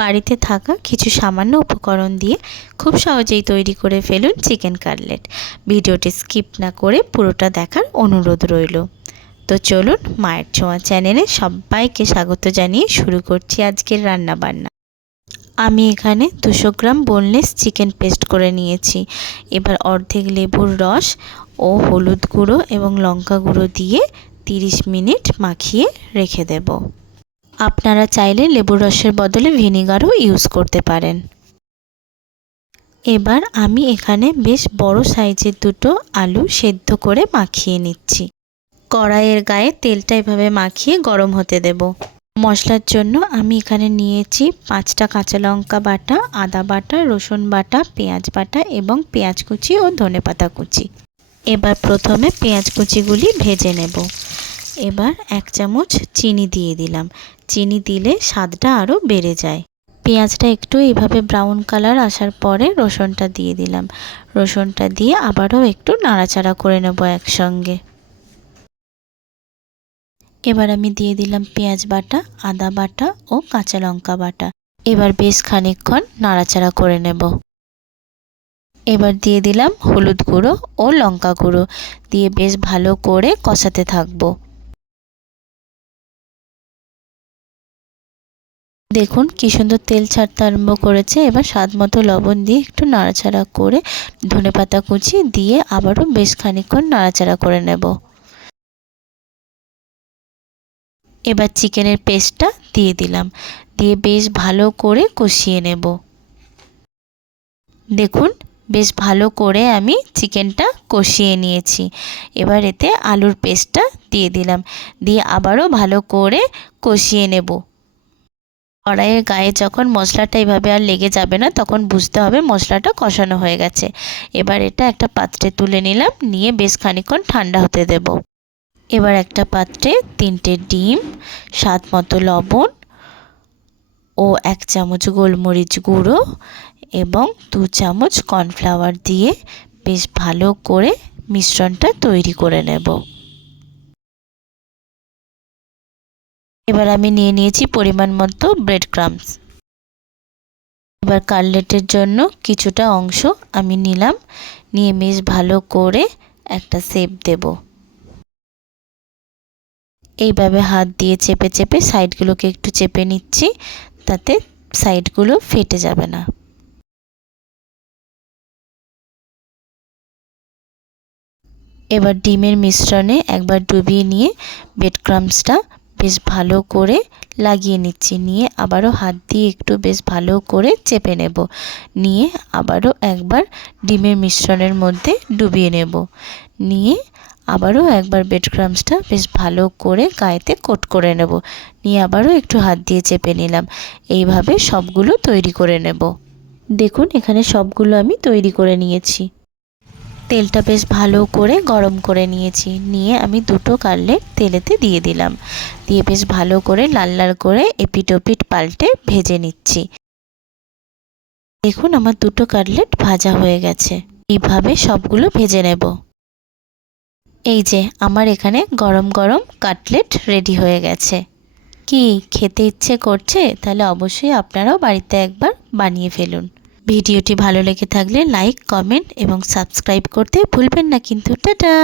বাড়িতে থাকা কিছু সামান্য উপকরণ দিয়ে খুব সহজেই তৈরি করে ফেলুন চিকেন কাটলেট। ভিডিওটি স্কিপ না করে পুরোটা দেখার অনুরোধ রইল। তো চলুন মায়ের ছোঁয়া চ্যানেলে সবাইকে স্বাগত জানিয়ে শুরু করছি আজকের রান্না বান্না। আমি এখানে দুশো গ্রাম বোনলেস চিকেন পেস্ট করে নিয়েছি। এবার অর্ধেক লেবুর রস ও হলুদ গুঁড়ো এবং লঙ্কা গুঁড়ো দিয়ে 30 মিনিট মাখিয়ে রেখে দেব। আপনারা চাইলে লেবুর রসের বদলে ভিনিগারও ইউজ করতে পারেন। এবার আমি এখানে বেশ বড় সাইজের দুটো আলু সেদ্ধ করে মাখিয়ে নিচ্ছি। কড়াইয়ের গায়ে তেলটা এভাবে মাখিয়ে গরম হতে দেব। মশলার জন্য আমি এখানে নিয়েছি পাঁচটা কাঁচা লঙ্কা বাটা, আদা বাটা, রসুন বাটা, পেঁয়াজ বাটা এবং পেঁয়াজ কুচি ও ধনে পাতা কুচি। এবার প্রথমে পেঁয়াজ কুচিগুলি ভেজে নেব। এবার এক চামচ চিনি দিয়ে দিলাম। চিনি দিলে স্বাদটা আরও বেড়ে যায়। পেঁয়াজটা একটু এইভাবে ব্রাউন কালার আসার পরে রসুনটা দিয়ে দিলাম। রসুনটা দিয়ে আবারও একটু নাড়াচাড়া করে নেব একসঙ্গে। এবার আমি দিয়ে দিলাম পেঁয়াজ বাটা, আদা বাটা ও কাঁচা লঙ্কা বাটা। এবার বেশ খানিকক্ষণ নাড়াচাড়া করে নেব। এবার দিয়ে দিলাম হলুদ গুঁড়ো ও লঙ্কা গুঁড়ো। দিয়ে বেশ ভালো করে কষাতে থাকব। দেখুন কি সুন্দর তেল ছাড়তে আরম্ভ করেছে। এবার স্বাদ মতো লবণ দিয়ে একটু নাড়াচাড়া করে ধনে পাতা কুচি দিয়ে আবারও বেশ খানিকক্ষণ নাড়াচাড়া করে নেব। এবার চিকেনের পেস্টটা দিয়ে দিলাম। দিয়ে বেশ ভালো করে কষিয়ে নেব। দেখুন, বেশ ভালো করে আমি চিকেনটা কষিয়ে নিয়েছি। এবার এতে আলুর পেস্টটা দিয়ে দিলাম। দিয়ে আবারও ভালো করে কষিয়ে নেব। কড়াইয়ের গায়ে যখন মশলাটা এভাবে আর লেগে যাবে না, তখন বুঝতে হবে মশলাটা কষানো হয়ে গেছে। এবার এটা একটা পাত্রে তুলে নিলাম, নিয়ে বেশ খানিক্ষণ ঠান্ডা হতে দেব। এবার একটা পাত্রে তিনটে ডিম, স্বাদ মতো লবণ ও এক চামচ গোলমরিচ গুঁড়ো এবং দু চামচ কর্নফ্লাওয়ার দিয়ে বেশ ভালো করে মিশ্রণটা তৈরি করে নেব। এবার আমি নিয়ে নিয়েছি পরিমাণ মতো ব্রেড ক্রামস এবার কাটলেটের জন্য কিছুটা অংশ আমি নিলাম। নিয়ে বেশ ভালো করে একটা শেপ দেব। এইভাবে হাত দিয়ে চেপে চেপে সাইডগুলোকে একটু চেপে নিচ্ছি, তাতে সাইডগুলো ফেটে যাবে না। এবার ডিমের মিশ্রণে একবার ডুবিয়ে নিয়ে ব্রেড ক্রামসটা বেশ ভালো করে লাগিয়ে নিচ্ছি। নিয়ে আবারও হাত দিয়ে একটু বেশ ভালো করে চেপে নেব। নিয়ে আবারও একবার ডিমের মিশ্রণের মধ্যে ডুবিয়ে নেব। নিয়ে আবারও একবার বেড ক্রামসটা বেশ ভালো করে গায়েতে কোট করে নেব। নিয়ে আবারও একটু হাত দিয়ে চেপে নিলাম। এইভাবে সবগুলো তৈরি করে নেব। দেখুন, এখানে সবগুলো আমি তৈরি করে নিয়েছি। তেলটা বেশ ভালো করে গরম করে নিয়েছি। নিয়ে আমি দুটো কাটলেট তেলেতে দিয়ে দিলাম। দিয়ে বেশ ভালো করে লাল লাল করে এপিট ওপিট পাল্টে ভেজে নিচ্ছি। দেখুন আমার দুটো কাটলেট ভাজা হয়ে গেছে। এইভাবে সবগুলো ভেজে নেব। এই যে আমার এখানে গরম গরম কাটলেট রেডি হয়ে গেছে। কি খেতে ইচ্ছে করছে? তাহলে অবশ্যই আপনারাও বাড়িতে একবার বানিয়ে ফেলুন। ভিডিওটি ভালো লেগে থাকলে লাইক কমেন্ট এবং সাবস্ক্রাইব করতে ভুলবেন না কিন্তু টাটা!